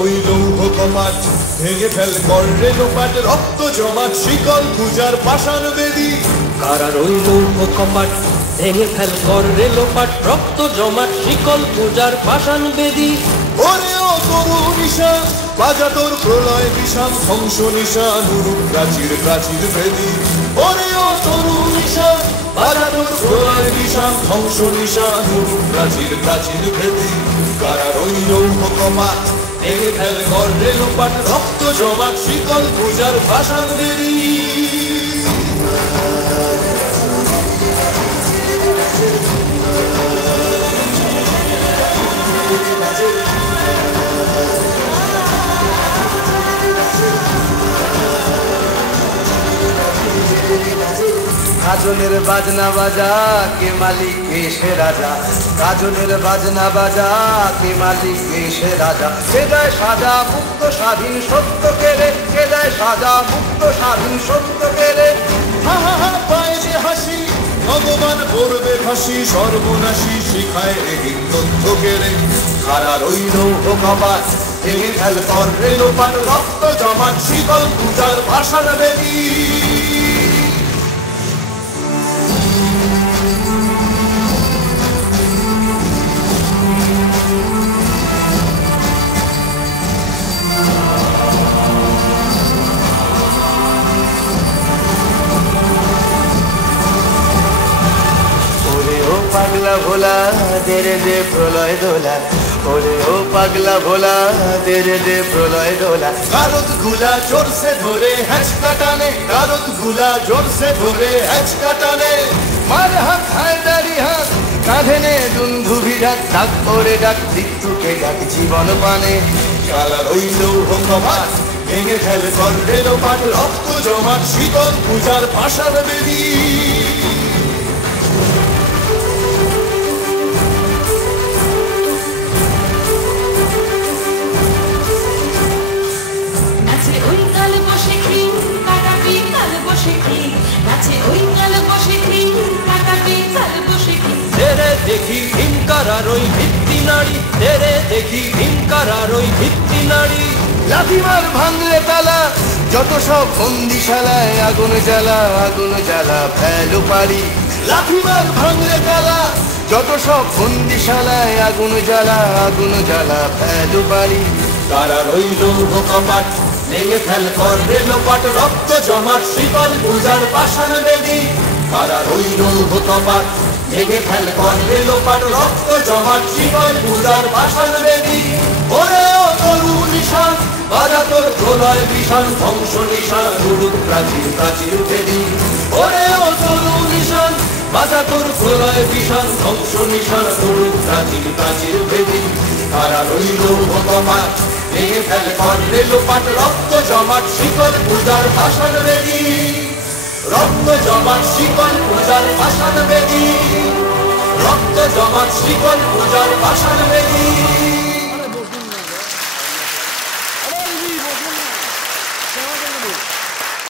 ওই লৌহ কপাট ভেঙে ফেল করে লোপাট, রক্ত জমাট শিকল পূজার পাষাণ বেদী। কারার ওই লৌহ কপাট ভেঙে ফেল করে লোপাট, রক্ত জমাট শিকল পূজার পাষাণ বেদী। ওরে ও তরু নিশান বাজা তোর প্রলয় বিষাণ, ধ্বংস নিশান উড়ুক প্রাচীর প্রাচীর ভেদী। ওরে ও তরু নিশান বাজা তোর প্রলয় বিষাণ, ধ্বংস নিশান উড়ুক প্রাচীর প্রাচীর ভেদী। কারার ওই লৌহ কপাট ভেঙে ফেল করে লোপাট, রক্ত জমাট শিকল পূজার পাষাণ বেদী। কাজলের বাজনা বাজা কে মালিক কে সে রাজা, কাজলের বাজনা বাজা কে মালিক কে সে রাজা। কে দেয় সাজা মুক্ত স্বাধীন সত্য কেড়ে, কে দেয় সাজা মুক্ত স্বাধীন সত্য কেড়ে। হা হা হা পায় যে হাসি ভগবান করবে ফাঁসি, সর্বনাশী শিখায় এহীন তথ্য কেড়ে। কারার ওই লৌহ কপাট ভেঙে ফেল করে লোপাট, রক্ত জমাট শিকল পূজার পাষাণ বেদী। পাগলা ভোলা দেরে দে প্রলয় দোলা, ওরে ও পাগলা ভোলা দেরে দে প্রলয় দোলা। কারত গুলা জোরসে ধরে হ্যাচকা টানে, কারত গুলা জোরসে ধরে হ্যাচকা টানে। মার হাত হায়দারি হাত কাঁধে নে দুন্ধুভি ডাক, ডাক করে ডাক মৃত্যুকে ডাক জীবন পানে। কারার ওই লৌহ কপাট ভেঙে ফেল করে লোপাট, রক্ত জমাট শিকল পূজার পাষাণ বেদী। দেখি ভীমকারার ওই ভিত্তি নারী, তেরে দেখি ভীমকারার ওই ভিত্তি নারী। লাথিমার ভাঙলে তালা যত সব বন্দিশালায়, আগুন জ্বালা আগুন জ্বালা ফেলো পারি। লাথিমার ভাঙলে তালা যত সব বন্দিশালায়, আগুন জ্বালা আগুন জ্বালা ফেলো পারি। কারার ওই লৌহ কপাট ভেঙে ফেল করে লোপাট, রক্ত জমাট শিকল পূজার পাষাণ বেদী। কারার ওই লৌহ কপাট ভেঙে ফেল করে লোপাট, রক্ত জমাট শিকল পূজার পাষাণ বেদী। ওরে ও তরু নিশান বাজা তোর প্রলয় বিষাণ, ধ্বংস নিশান উড়ুক প্রাচীর প্রাচীর ভেদী। ওরে ও তরু নিশান বাজা তোর প্রলয় বিষাণ, ধ্বংস নিশান উড়ুক প্রাচীর প্রাচীর ভেদী। কারার ওই লৌহ কপাট ভেঙে ফেল করে লোপাট, রক্ত জমাট শিকল পূজার পাষাণ বেদী। রক্ত জমাট শিকল পূজার পাষাণ বেদী, রক্ত জমাট শিকল পূজার পাষাণ বেদী।